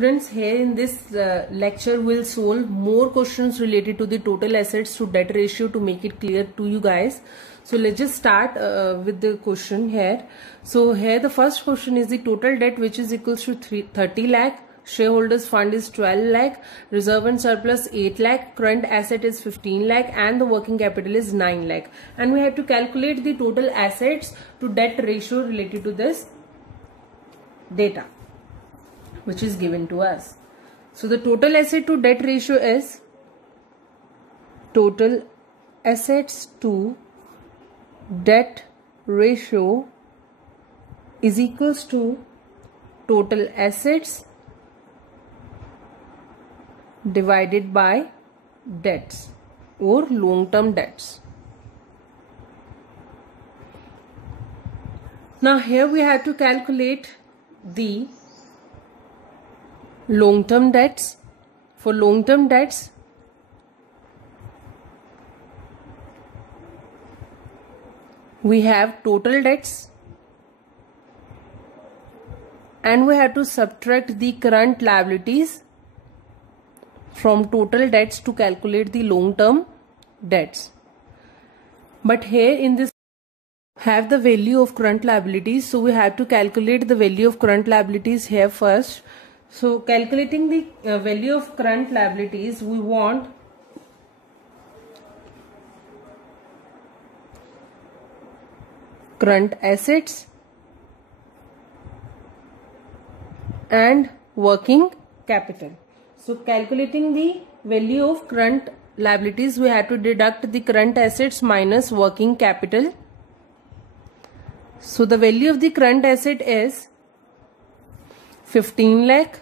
Students, here in this lecture we'll solve more questions related to the total assets to debt ratio to make it clear to you guys. So let's just start with the question here. So here the first question is the total debt which is equals to 30 lakh, shareholders fund is 12 lakh, reserve and surplus 8 lakh, current asset is 15 lakh and the working capital is 9 lakh. And we have to calculate the total assets to debt ratio related to this data which is given to us. So the total asset to debt ratio is total assets to debt ratio is equals to total assets divided by debts or long-term debts. Now here we have to calculate the long-term debts. For long-term debts, we have total debts and we have to subtract the current liabilities from total debts to calculate the long-term debts. But here in this have the value of current liabilities, so we have to calculate the value of current liabilities here first. So calculating the value of current liabilities, we want current assets and working capital. So calculating the value of current liabilities, we have to deduct the current assets minus working capital. So the value of the current asset is 15 lakh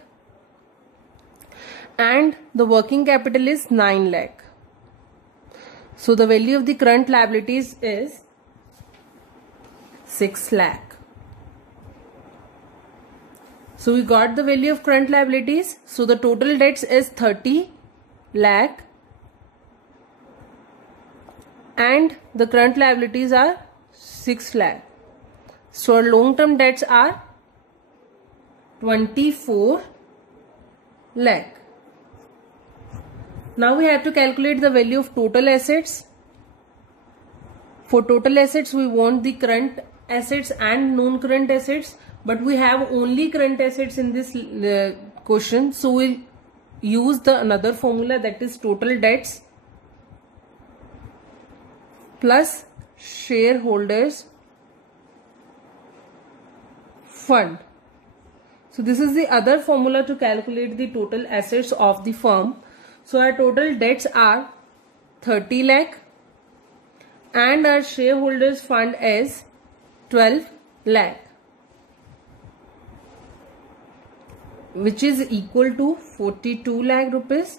and the working capital is 9 lakh. So the value of the current liabilities is 6 lakh. So we got the value of current liabilities. So the total debts is 30 lakh and the current liabilities are 6 lakh. So our long-term debts are 24 lakh. Now we have to calculate the value of total assets. For total assets, we want the current assets and non-current assets, but we have only current assets in this question. So we'll use the another formula, that is total debts plus shareholders fund. So this is the other formula to calculate the total assets of the firm. So our total debts are 30 lakh and our shareholders fund is 12 lakh, which is equal to 42 lakh rupees.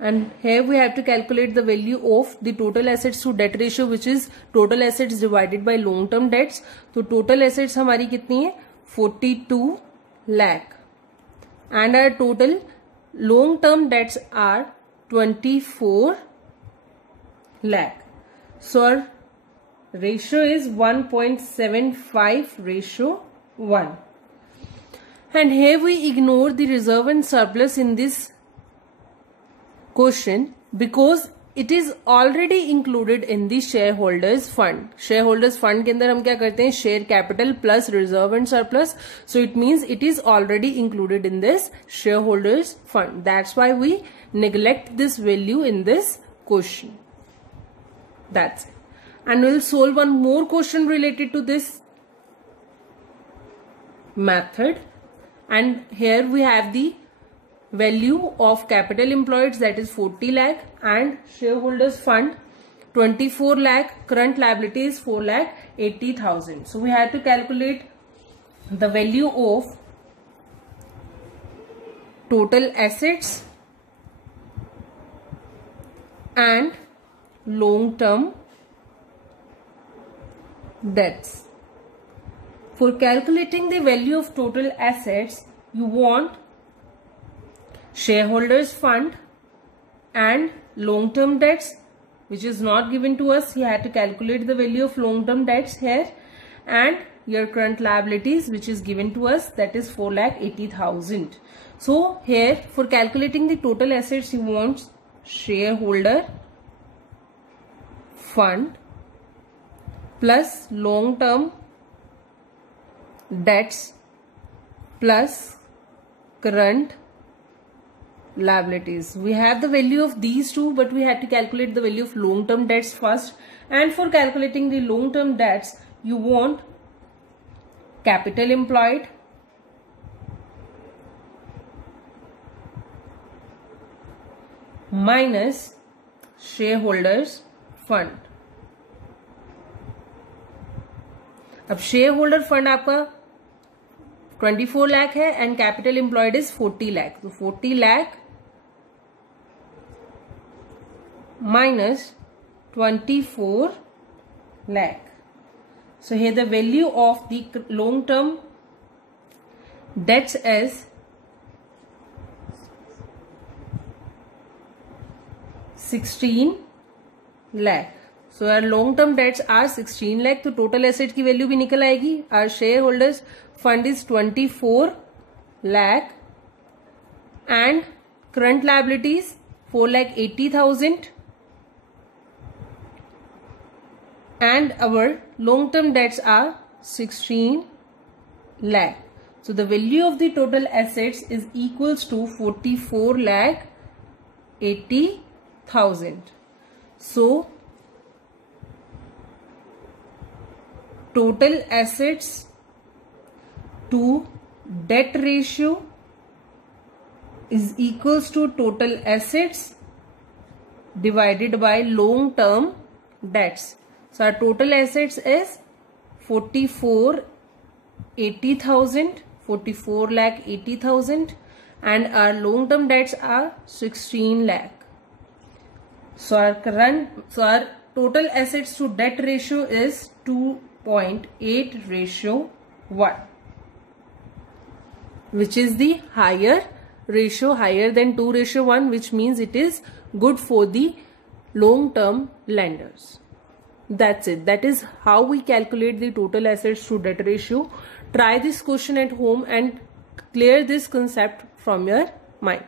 And here we have to calculate the value of the total assets to debt ratio, which is total assets divided by long term debts. So total assets हमारी कितनी है 42 lakh and our total long term debts are 24 lakh. So our ratio is 1.75 ratio 1. And here we ignore the reserve and surplus in this question because it is already included in the shareholders fund. Shareholders fund के अंदर हम क्या करते हैं, share capital plus reserve and surplus. So it means it is already included in this shareholders fund. That's why we neglect this value in this question. That's it. And we'll solve one more question related to this method. And here we have the value of capital employed, that is 40 lakh, and shareholders fund 24 lakh, current liability is 4 lakh 80,000. So we have to calculate the value of total assets and long-term debts. For calculating the value of total assets, you want shareholders fund and long-term debts, which is not given to us. You have to calculate the value of long-term debts here, and your current liabilities, which is given to us, that is 4,80,000. So here for calculating the total assets, you want shareholder fund plus long term debts plus current liabilities. We have the value of these two, but we had to calculate the value of long term debts first. And for calculating the long term debts, you want capital employed minus shareholders fund. अब share holder fund आपका 24 लाख है and capital employed is 40 lakh. तो 40 lakh minus 24 lakh. So here the value of the long term debts is 16 lakh. So our long term debts are 16 lakh. तो total asset की value भी निकल आएगी. Our shareholders fund is 24 lakh and current liabilities 4,80,000 and our long term debts are 16 lakh. So the value of the total assets is equals to 44 lakh 80,000. So total assets to debt ratio is equals to total assets divided by long term debts. So our total assets is 44 lakh 80,000 and our long term debts are 16 lakh. So our total assets to debt ratio is 2.8:1, which is the higher ratio, higher than 2:1, which means it is good for the long term lenders. That's it. That is how we calculate the total assets to debt ratio. Try this question at home and clear this concept from your mind.